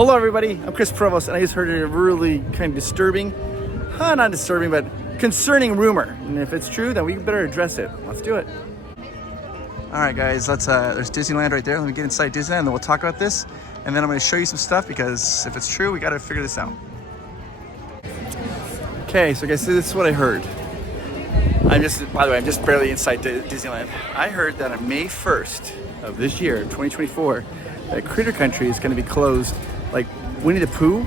Hello everybody, I'm Chris Provost, and I just heard a really kind of disturbing, not disturbing, but concerning rumor. And if it's true, then we better address it. Let's do it. All right guys, there's Disneyland right there. Let me get inside Disneyland and then we'll talk about this. And then I'm gonna show you some stuff because if it's true, we gotta figure this out. Okay, so guys, this is what I heard. By the way, I'm just barely inside Disneyland. I heard that on May 1st of this year, 2024, that Critter Country is gonna be closed. Like Winnie the Pooh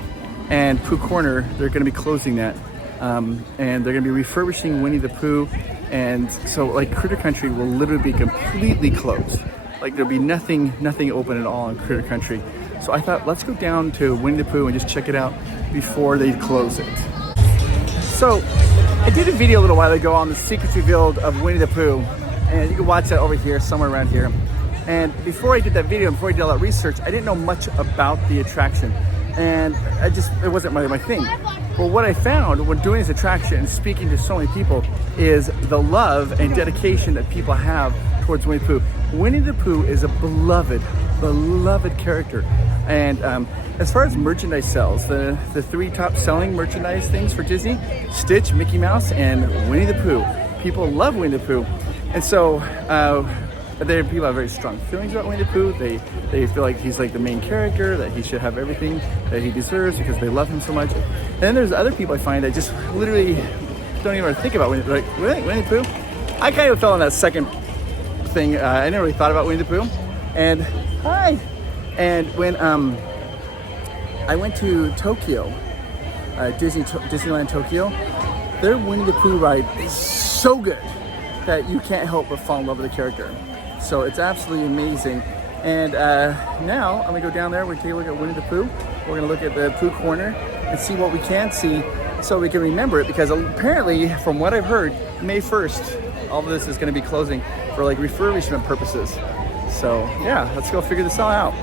and Pooh Corner, they're going to be closing that, and they're going to be refurbishing Winnie the Pooh, and so like Critter Country will literally be completely closed. Like there'll be nothing open at all in Critter Country. So I thought, let's go down to Winnie the Pooh and just check it out before they close it. So I did a video a little while ago on the secrets revealed of Winnie the Pooh, and you can watch that over here, somewhere around here. And before I did that video, before I did all that research, I didn't know much about the attraction. And it wasn't my thing. But what I found when doing this attraction and speaking to so many people is the love and dedication that people have towards Winnie the Pooh. Winnie the Pooh is a beloved character. And as far as merchandise sells, the three top selling merchandise things for Disney, Stitch, Mickey Mouse, and Winnie the Pooh. People love Winnie the Pooh. And so, people have very strong feelings about Winnie the Pooh. They feel like he's like the main character, that he should have everything that he deserves because they love him so much. And then there's other people I find that just literally don't even think about Winnie. Like, really? Winnie the Pooh? I kind of fell on that second thing. I never really thought about Winnie the Pooh. And hi. And when I went to Tokyo, Disneyland Tokyo, their Winnie the Pooh ride is so good that you can't help but fall in love with the character. So it's absolutely amazing. And now I'm gonna go down there, we're gonna take a look at Winnie the Pooh. We're gonna look at the Pooh Corner and see what we can see so we can remember it, because apparently, from what I've heard, May 1st, all of this is gonna be closing for like refurbishment purposes. So yeah, let's go figure this all out.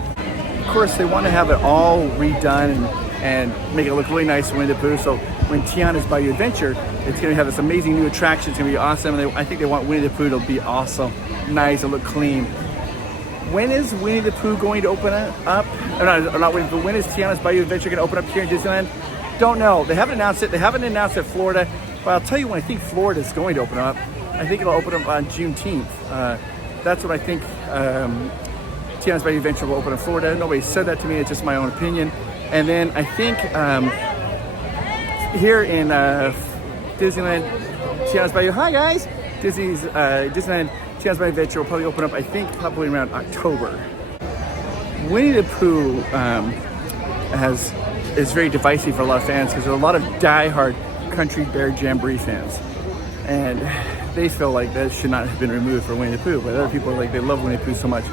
Of course, they want to have it all redone and make it look really nice, Winnie the Pooh. So when Tiana's Bayou Adventure, it's going to have this amazing new attraction. It's going to be awesome. And I think they want Winnie the Pooh to be awesome, nice, and look clean. When is Winnie the Pooh going to open up? Not Winnie the Pooh. When is Tiana's Bayou Adventure going to open up here in Disneyland? Don't know. They haven't announced it. They haven't announced it in Florida. But I'll tell you when I think Florida is going to open up. I think it'll open up on Juneteenth. That's what I think. Tiana's Bayou Adventure will open in Florida. Nobody said that to me. It's just my own opinion. And then I think here in Disneyland, Tiana's Bayou. Hi guys. Disneyland Tiana's Bayou Adventure will probably open up, I think, probably around October. Winnie the Pooh is very divisive for a lot of fans because there are a lot of die-hard Country Bear Jamboree fans, and they feel like that should not have been removed for Winnie the Pooh. But other people are like, they love Winnie the Pooh so much.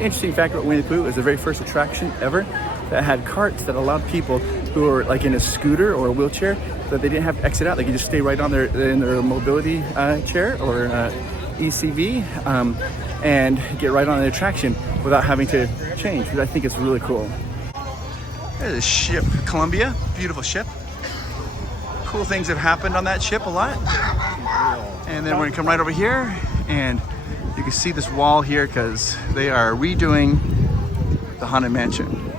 Interesting fact about Winnie the Pooh is the very first attraction ever that had carts that allowed people who were like in a scooter or a wheelchair that they didn't have to exit out. They could just stay right on in their mobility chair or ECV and get right on the attraction without having to change, which I think is really cool. There's a ship, Columbia, beautiful ship. Cool things have happened on that ship a lot. And then we're gonna come right over here, and you can see this wall here because they are redoing the Haunted Mansion.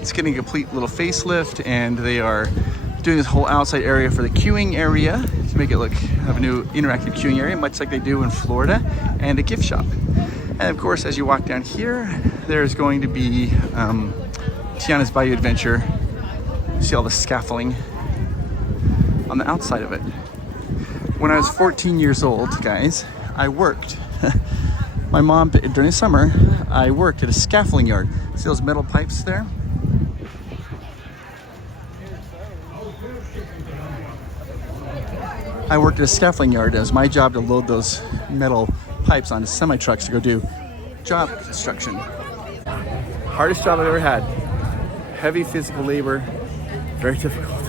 It's getting a complete little facelift, and they are doing this whole outside area for the queuing area to make it have a new interactive queuing area, much like they do in Florida, and a gift shop. And of course, as you walk down here, there's going to be Tiana's Bayou Adventure. You see all the scaffolding on the outside of it. When I was 14 years old, guys, I worked. My mom, during the summer, I worked at a scaffolding yard. See those metal pipes there? I worked at a scaffolding yard. It was my job to load those metal pipes onto semi-trucks to go do job construction. Hardest job I've ever had. Heavy physical labor, very difficult.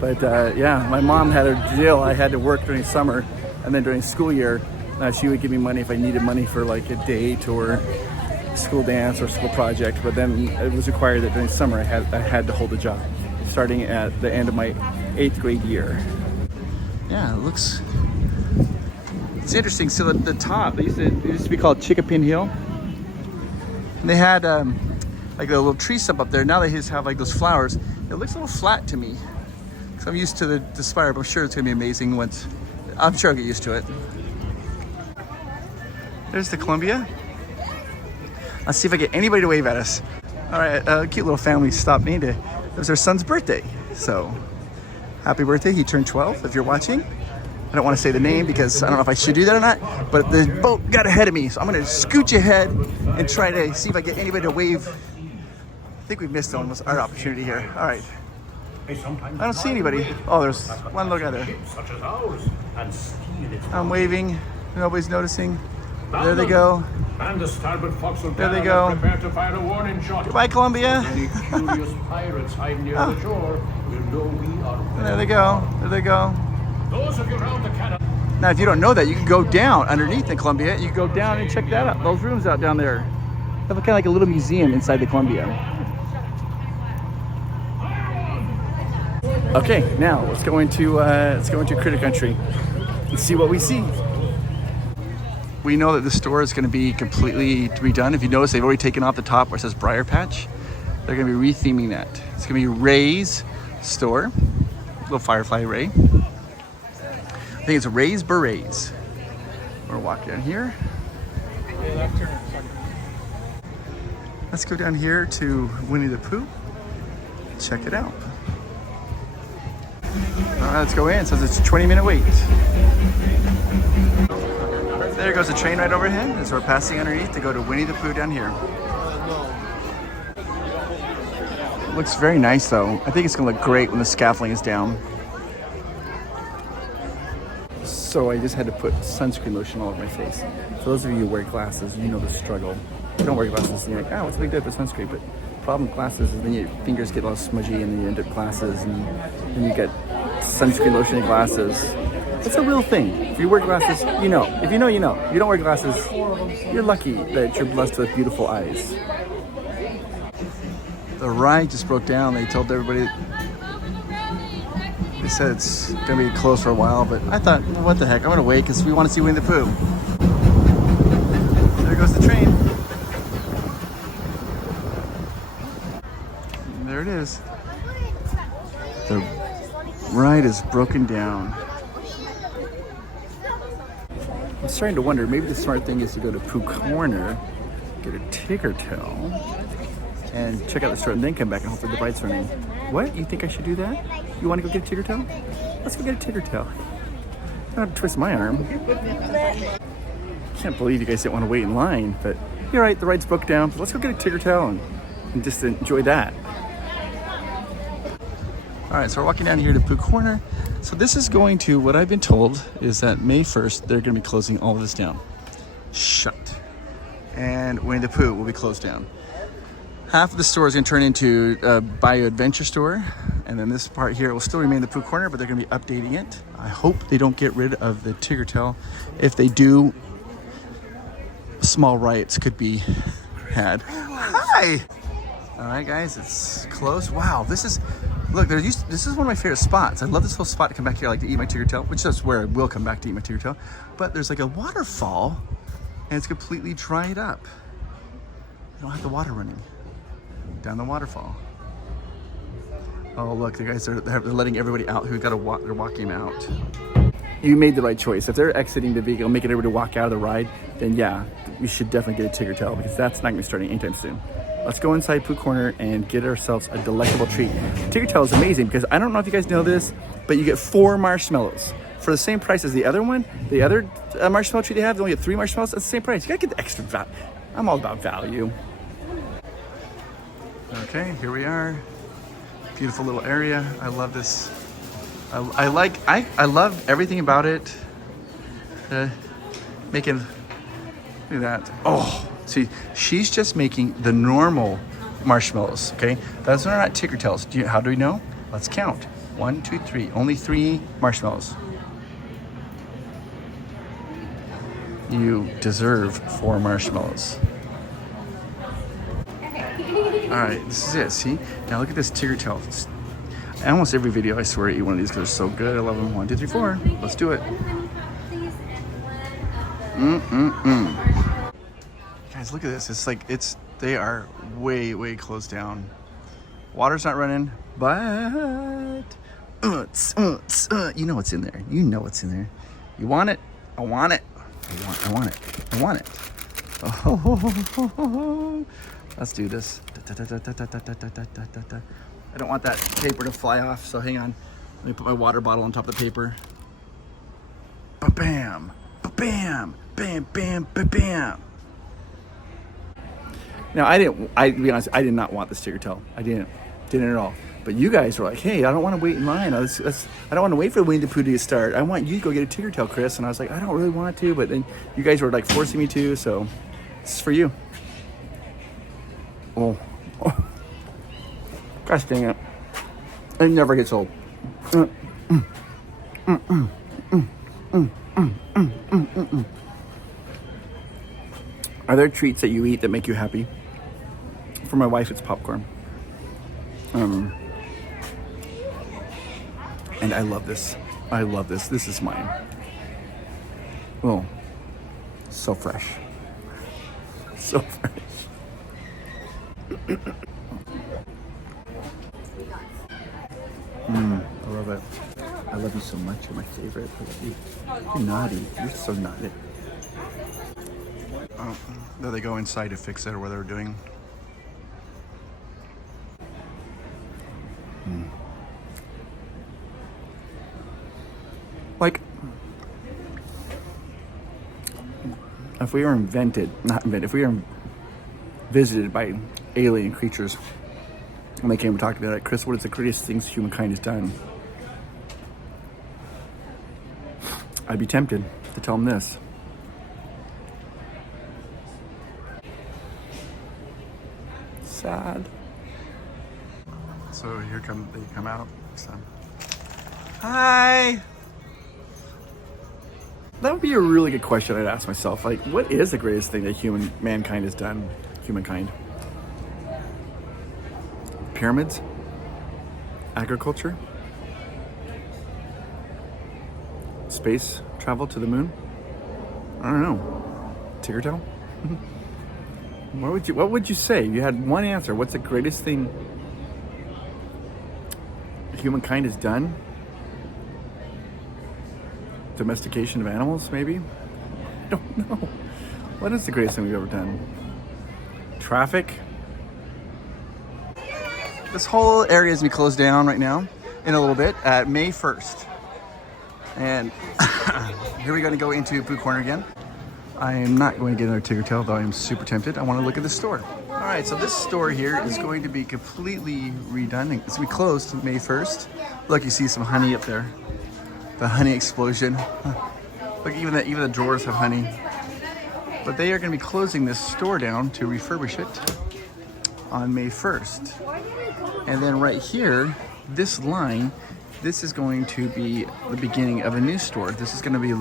But yeah, my mom had a deal. I had to work during summer, and then during school year, she would give me money if I needed money for like a date or school dance or school project. But then it was required that during summer I had to hold a job, starting at the end of my 8th grade year. Yeah, it's interesting. So the top, it used to be called Chickapin Hill. And they had like a little tree stump up there. Now they just have like those flowers. It looks a little flat to me. So I'm used to the spire, but I'm sure it's gonna be amazing once, I'm sure I'll get used to it. There's the Columbia. Let's see if I get anybody to wave at us. All right, a cute little family stopped me to, it was their son's birthday. So happy birthday, he turned 12 if you're watching. I don't want to say the name because I don't know if I should do that or not, but the boat got ahead of me. So I'm gonna scooch ahead and try to see if I get anybody to wave. I think we've missed almost our opportunity here. All right. I don't see anybody. Oh, there's one little guy there. I'm waving, nobody's noticing. There they go. There they go. Goodbye, Columbia. There they go. There they go. Now, if you don't know that, you can go down underneath the Columbia. You can go down and check that out. Those rooms out down there have kind of like a little museum inside the Columbia. Okay, now let's go into Critter Country and see what we see. We know that the store is going to be completely redone. If you notice, they've already taken off the top where it says Briar Patch. They're going to be retheming that. It's going to be Ray's store, little Firefly Ray. I think it's Ray's Berets. We're gonna walk down here. Let's go down here to Winnie the Pooh. Check it out. All right, let's go in. It says it's a 20-minute wait. There goes the train right overhead as we're passing underneath to go to Winnie the Pooh down here. It looks very nice though. I think it's gonna look great when the scaffolding is down. So I just had to put sunscreen lotion all over my face. For those of you who wear glasses, you know the struggle. If you don't wear glasses, and you're like, oh, what's the big deal with sunscreen? But the problem with glasses is then your fingers get all smudgy and then you end up glasses and then you get sunscreen lotion in glasses. It's a real thing. If you wear glasses, you know. If you know, you know. If you don't wear glasses, you're lucky that you're blessed with beautiful eyes. The ride just broke down. They told everybody, they said it's gonna be closed for a while, but I thought, well, what the heck, I'm gonna wait because we want to see Winnie the Pooh. There goes the train. And there it is. The ride is broken down. I'm starting to wonder, maybe the smart thing is to go to Pooh Corner, get a ticker tail, and check out the store and then come back and hopefully the ride's running. What? You think I should do that? You want to go get a ticker tail? Let's go get a ticker tail. I don't have to twist my arm. Can't believe you guys didn't want to wait in line, but you're right, the ride's booked down. Let's go get a ticker tail and just enjoy that. All right, so we're walking down here to Pooh Corner. So this is going to, what I've been told is that May 1st, they're gonna be closing all of this down. Shut. And Winnie the Pooh will be closed down. Half of the store is going to turn into a Bio Adventure store, and then this part here will still remain the Pooh Corner, but they're going to be updating it. I hope they don't get rid of the ticker tail. If they do, small riots could be had. Hi! All right, guys, it's close. Wow, this is, look, this is one of my favorite spots. I love this whole spot to come back here, like to eat my ticker tail, which is where I will come back to eat my ticker tail. But there's like a waterfall, and it's completely dried up. You don't have the water running down the waterfall. Oh look, the guys are they're letting everybody out who got to walk. They're walking out. You made the right choice. If they're exiting the vehicle, making everybody walk out of the ride, then yeah, we should definitely get a ticker tail because that's not going to be starting anytime soon. Let's go inside Pooh Corner and get ourselves a delectable treat. Ticker tail is amazing because I don't know if you guys know this, but you get 4 marshmallows for the same price as the other one. The other marshmallow treat they have, they only get 3 marshmallows. That's the same price. You gotta get the extra value. I'm all about value. Okay, here we are. Beautiful little area. I love this. I love everything about it. Making, look at that. Oh, see, she's just making the normal marshmallows, okay? Those are not ticker tails. How do we know? Let's count. 1, 2, 3. Only 3 marshmallows. You deserve 4 marshmallows. All right, this is it, see? Now look at this ticker tail. Almost every video, I swear, I eat one of these because they're so good. I love them. 1, 2, 3, 4. Let's do it. Guys, look at this. It's like, it's They are way, way closed down. Water's not running, but you know what's in there. You know what's in there. You want it? I want it. I want it. I want it. Oh, let's do this. I don't want that paper to fly off, so hang on. Let me put my water bottle on top of the paper. Ba-bam, ba-bam, bam, bam, ba-bam. Now, to be honest, I did not want this ticker tail. I didn't at all. But you guys were like, hey, I don't want to wait in line. I don't want to wait for Winnie the Pooh to start. I want you to go get a ticker tail, Chris. And I was like, I don't really want to, but then you guys were like forcing me to, so this is for you. Oh. Gosh dang it. It never gets old. Are there treats that you eat that make you happy? For my wife, it's popcorn. And I love this. I love this. This is mine. Oh, so fresh. So fresh. I love it. I love you so much. You're my favorite. I love you. You're naughty. You're so naughty. Oh, there they go inside to fix it or what they're doing. Like, if we were if we were visited by alien creatures and they came and talked about it, Chris, what is the greatest things humankind has done? I'd be tempted to tell them this. Sad. So here they come out. So. Hi. That would be a really good question I'd ask myself. Like, what is the greatest thing that mankind has done? Humankind. Pyramids? Agriculture? Space travel to the moon? I don't know. Ticker tail? What would you say? You had one answer. What's the greatest thing humankind has done? Domestication of animals, maybe? I don't know. What is the greatest thing we've ever done? Traffic? This whole area is going to be closed down right now in a little bit at May 1st. And here we're going to go into Pooh Corner again. I am not going to get another ticker tail, though I am super tempted. I want to look at the store. All right, so this store here is going to be completely redone. It's going to be closed May 1st. Look, you see some honey up there. The honey explosion. Look, even the drawers have honey. But they are going to be closing this store down to refurbish it on May 1st. And then right here, this line, this is going to be the beginning of a new store. This is going to be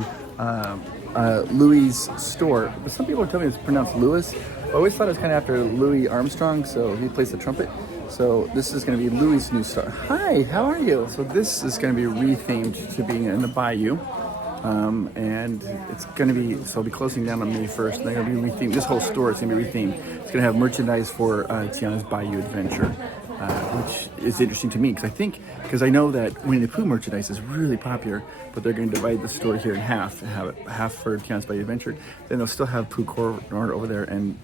Louis' store. But some people tell me it's pronounced Louis. I always thought it was kind of after Louis Armstrong, so he plays the trumpet. So this is going to be Louis' new store. Hi, how are you? So this is going to be rethemed to being in the bayou. And it's going to be, so it'll be closing down on May 1st. And they're going to be rethemed. This whole store is going to be rethemed. It's going to have merchandise for Tiana's Bayou Adventure, which is interesting to me because I know that Winnie the Pooh merchandise is really popular, but they're going to divide the store here in half, have it half for Tiana's Bayou Adventure. Then they'll still have Pooh Corner over there and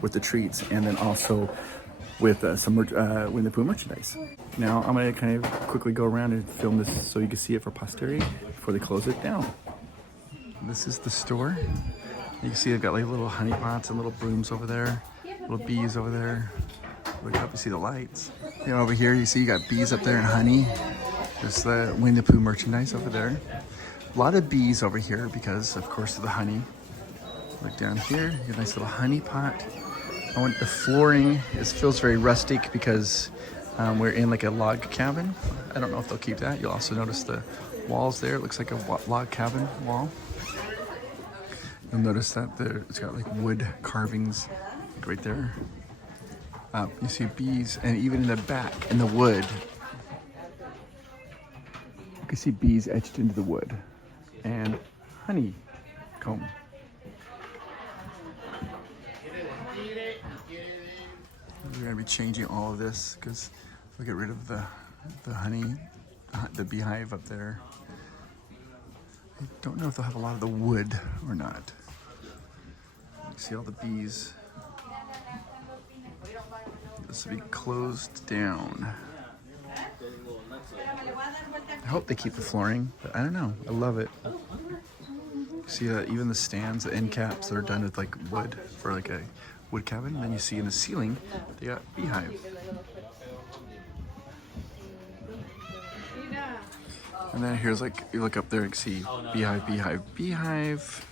with the treats, and then also with some Winnie the Pooh merchandise. Now I'm going to kind of quickly go around and film this so you can see it for posterity before they close it down. This is the store. You can see they've got like little honey pots and little brooms over there, little bees over there. Look up, you see the lights. You know, over here you see you got bees up there and honey. There's the Winnie the Pooh merchandise over there. A lot of bees over here because of course of the honey. Look down here, you have a nice little honey pot. The flooring feels very rustic because we're in like a log cabin. I don't know if they'll keep that. You'll also notice the walls there. It looks like a log cabin wall. You'll notice that it's got like wood carvings right there. You see bees, and even in the back, in the wood, you can see bees etched into the wood. And honeycomb. They're gonna be changing all of this because we'll get rid of the honey, the beehive up there. I don't know if they'll have a lot of the wood or not. You see all the bees. This will be closed down. I hope they keep the flooring, but I don't know. I love it. You see that even the stands, the end caps, they're done with like wood for like a wood cabin. And then you see in the ceiling, they got beehive. And then here's like, you look up there and see beehive, beehive, beehive.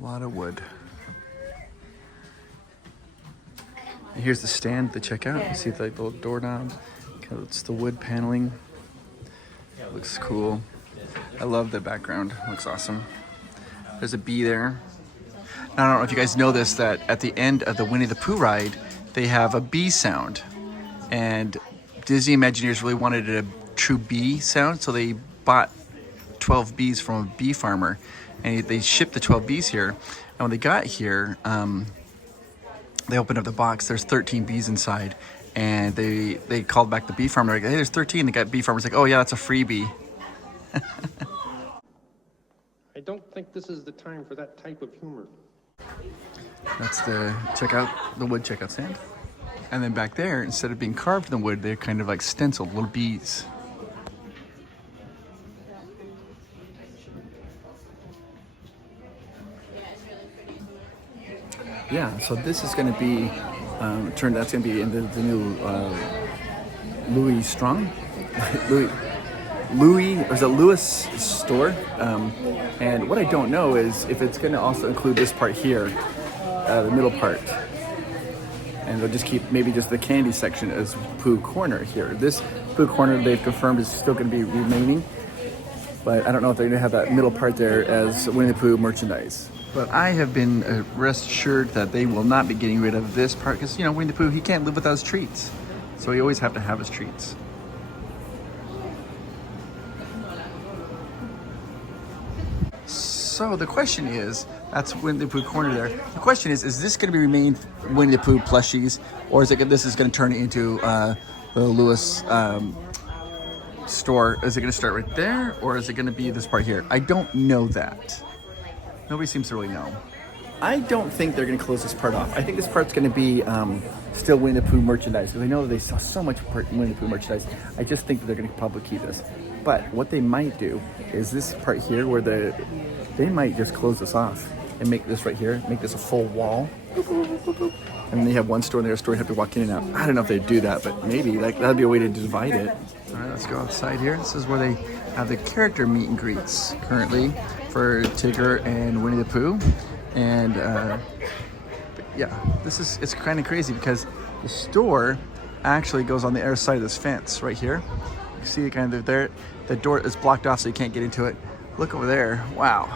A lot of wood. And here's the stand to check out. You see the little doorknob. It's the wood paneling. Looks cool. I love the background. Looks awesome. There's a bee there. I don't know if you guys know this, that at the end of the Winnie the Pooh ride, they have a bee sound. And Disney Imagineers really wanted a true bee sound, so they bought 12 bees from a bee farmer. And they shipped the 12 bees here. And when they got here, they opened up the box. There's 13 bees inside. And they called back the bee farmer. Like, hey, there's 13. The bee farmer's like, oh yeah, that's a freebie. I don't think this is the time for that type of humor. That's the wood checkout stand. And then back there, instead of being carved in the wood, they're kind of like stenciled little bees. Yeah, so this is going to be that's going to be in the new Louis Strong, Louis store. And what I don't know is if it's going to also include this part here, the middle part. And they'll just keep maybe just the candy section as Pooh Corner here. This Pooh Corner they've confirmed is still going to be remaining, but I don't know if they're going to have that middle part there as Winnie the Pooh merchandise. But I have been rest assured that they will not be getting rid of this part because, you know, Winnie the Pooh, he can't live without his treats. So he always have to have his treats. So the question is, that's Winnie the Pooh Corner there. The question is this going to be remain Winnie the Pooh plushies, or is it this is going to turn into the Lewis store? Is it going to start right there, or is it going to be this part here? I don't know that. Nobody seems to really know. I don't think they're going to close this part off. I think this part's going to be still Winnie the Pooh merchandise, because I know that they sell so much Winnie the Pooh merchandise. I just think that they're going to probably keep this. But what they might do is this part here where they might just close this off and make this right here, make this a full wall. And then they have one store and the other store, you have to walk in and out. I don't know if they do that, but maybe that'd be a way to divide it. All right, let's go outside here. This is where they have the character meet and greets currently for Tigger and Winnie the Pooh. And yeah, it's kind of crazy because the store actually goes on the other side of this fence right here. You see it kind of there. The door is blocked off so you can't get into it. Look over there. Wow.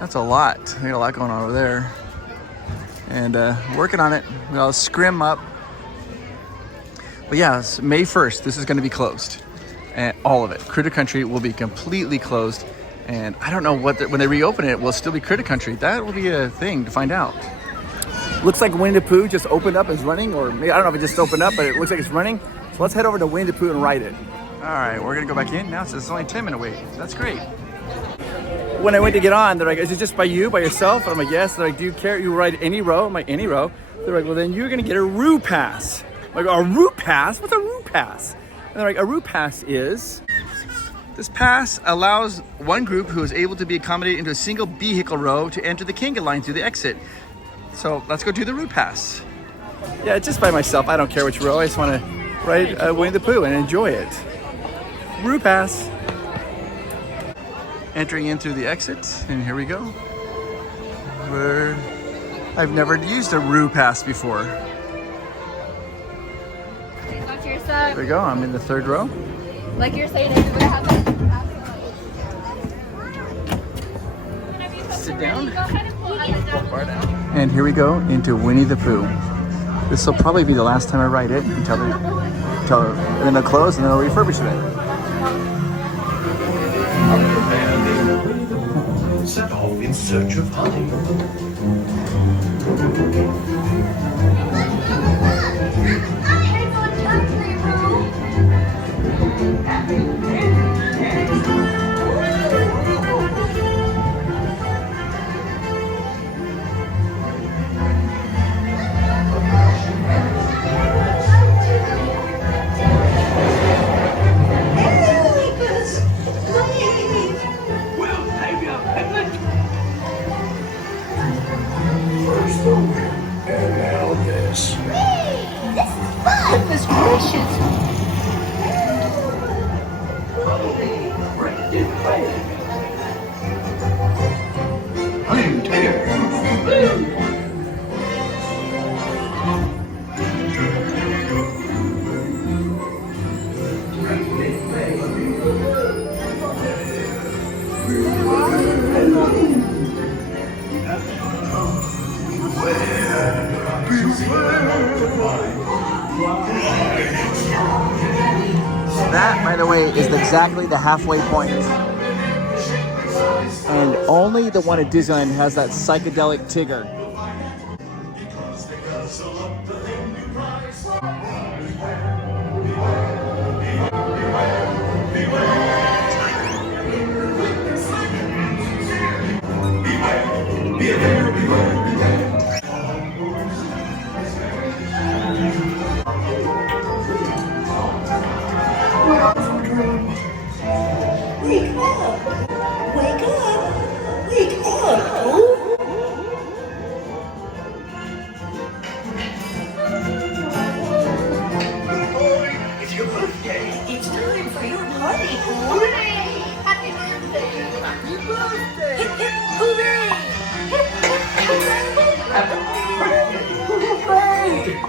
That's a lot. They got a lot going on over there. And working on it. I'll scrim up. But yeah, it's May 1st, this is going to be closed. And all of it. Critter Country will be completely closed. And I don't know when they reopen it, will it still be Critter Country? That will be a thing to find out. Looks like Winnie the Pooh just opened up and is running, or maybe, I don't know if it just opened up, but it looks like it's running. So let's head over to Winnie the Pooh and ride it. All right, we're gonna go back in now. So it's only a 10-minute wait. That's great. When I went to get on, they're like, "Is it just by yourself?" And I'm like, "Yes." They're like, "Do you care? You ride any row?" I'm like, "Any row." They're like, "Well, then you're gonna get a Roo Pass." I'm like, "A Roo Pass? What's a Roo Pass?" And they're like, "A Roo Pass is." This pass allows one group who is able to be accommodated into a single vehicle row to enter the Kanga line through the exit. So let's go do the Roo Pass. Yeah, just by myself. I don't care which row. I just want to ride Winnie the Pooh and enjoy it. Roo Pass. Entering in through the exit, and here we go. I've never used a Roo Pass before. There we go. I'm in the third row. Like you're saying, everybody has that. Sit down. And here we go into Winnie the Pooh. This will probably be the last time I ride it until then they'll close and then they'll refurbish it. Set off in search of honey. That, by the way, is exactly the halfway point. And only the one at Disneyland has that psychedelic Tigger.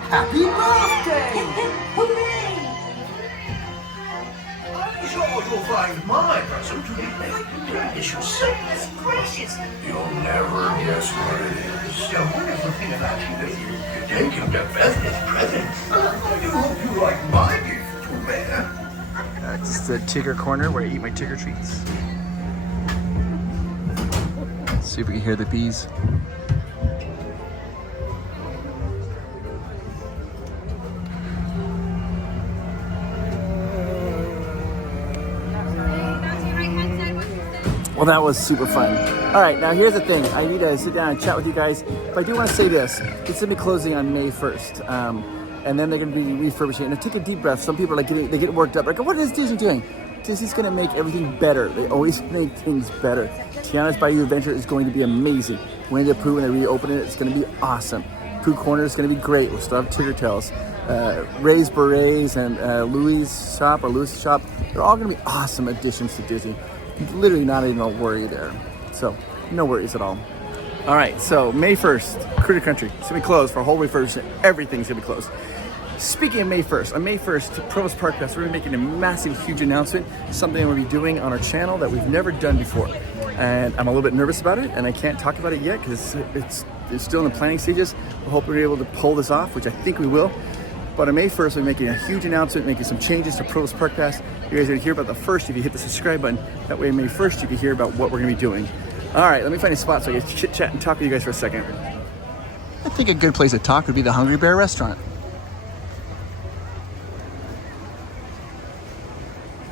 Happy birthday! Hooray! I'm sure you'll find my present to be very delicious. Goodness gracious! You'll never guess what it is. The wonderful thing about you is you take him to Bethany's present. I do hope you like my gift, too, man. That's the Tigger corner where I eat my Tigger treats. Let's see if we can hear the bees. Well, that was super fun. All right, now here's the thing. I need to sit down and chat with you guys, but I do want to say this. It's going to be closing on May 1st, and then they're going to be refurbishing. And take a deep breath. Some people are like, they get worked up. Like, what is Disney doing? Disney's going to make everything better. They always make things better. Tiana's Bayou Adventure is going to be amazing. Winnie the Pooh, when they reopen it, it's going to be awesome. Pooh Corner is going to be great. We'll still have Tigger Tails. Ray's Berets and Louis' shop, they're all going to be awesome additions to Disney. Literally not even a worry there. So, no worries at all. All right, so May 1st, Critter Country. It's going to be closed for a whole week first. Everything's going to be closed. Speaking of May 1st, on May 1st, PROVOST PARK PASS, we're going to be making a massive, huge announcement, something we'll be doing on our channel that we've never done before. And I'm a little bit nervous about it, and I can't talk about it yet because it's still in the planning stages. We hope we're able to pull this off, which I think we will. But on May 1st, we're making a huge announcement, making some changes to PROVOST PARK PASS. You guys are going to hear about the first if you hit the subscribe button. That way, May 1st, you can hear about what we're going to be doing. All right, let me find a spot so I can chit-chat and talk with you guys for a second. I think a good place to talk would be the Hungry Bear restaurant.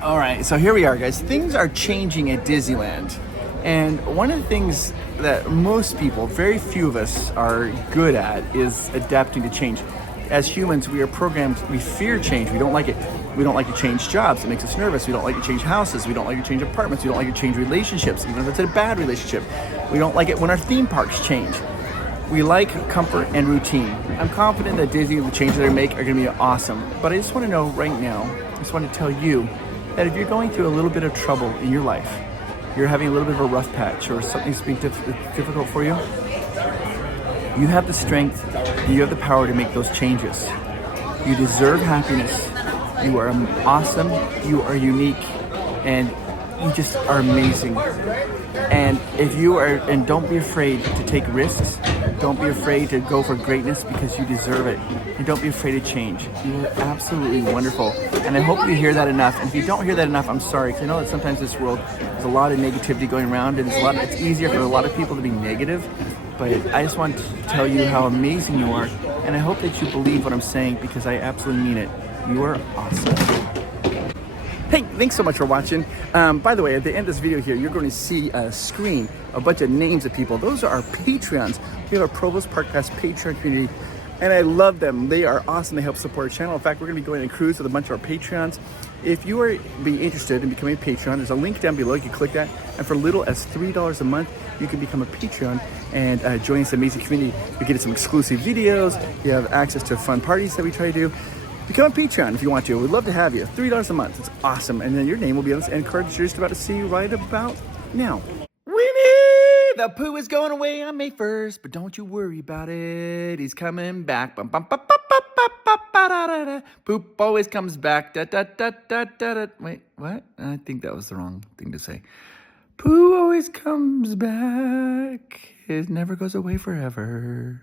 All right, so here we are, guys. Things are changing at Disneyland. And one of the things that most people, very few of us, are good at is adapting to change. As humans, we are programmed, we fear change, we don't like it. We don't like to change jobs, it makes us nervous. We don't like to change houses, we don't like to change apartments, we don't like to change relationships, even if it's a bad relationship. We don't like it when our theme parks change. We like comfort and routine. I'm confident that Disney, the changes they make are gonna be awesome. But I just wanna know right now, I just wanna tell you that if you're going through a little bit of trouble in your life, you're having a little bit of a rough patch or something's being difficult for you, you have the strength, you have the power to make those changes. You deserve happiness. You are awesome, you are unique, and you just are amazing. And if you are, and don't be afraid to take risks. Don't be afraid to go for greatness because you deserve it. And don't be afraid to change. You are absolutely wonderful. And I hope you hear that enough. And if you don't hear that enough, I'm sorry, because I know that sometimes this world, there's a lot of negativity going around, and it's easier for a lot of people to be negative. but I just want to tell you how amazing you are, and I hope that you believe what I'm saying because I absolutely mean it. You are awesome. Hey, thanks so much for watching. By the way, at the end of this video here, you're going to see a screen, a bunch of names of people. Those are our Patreons. We have our Provost Park Pass Patreon community, and I love them. They are awesome. They help support our channel. In fact, we're going to be going on a cruise with a bunch of our Patreons. If you are interested in becoming a Patreon, there's a link down below. You can click that, and for little as $3 a month, you can become a Patreon and join this amazing community. You get some exclusive videos. You have access to fun parties that we try to do. Become a Patreon if you want to. We'd love to have you. $3 a month. It's awesome. And then your name will be on this end card that you're just about to see right about now. Winnie the Pooh is going away on May 1st, but don't you worry about it. He's coming back. Bum, bum, bum, bum, bum, bum, bum, ba, da, da, da. Poop always comes back. Da, da, da, da, da, da. Wait, what? I think that was the wrong thing to say. Pooh always comes back. It never goes away forever.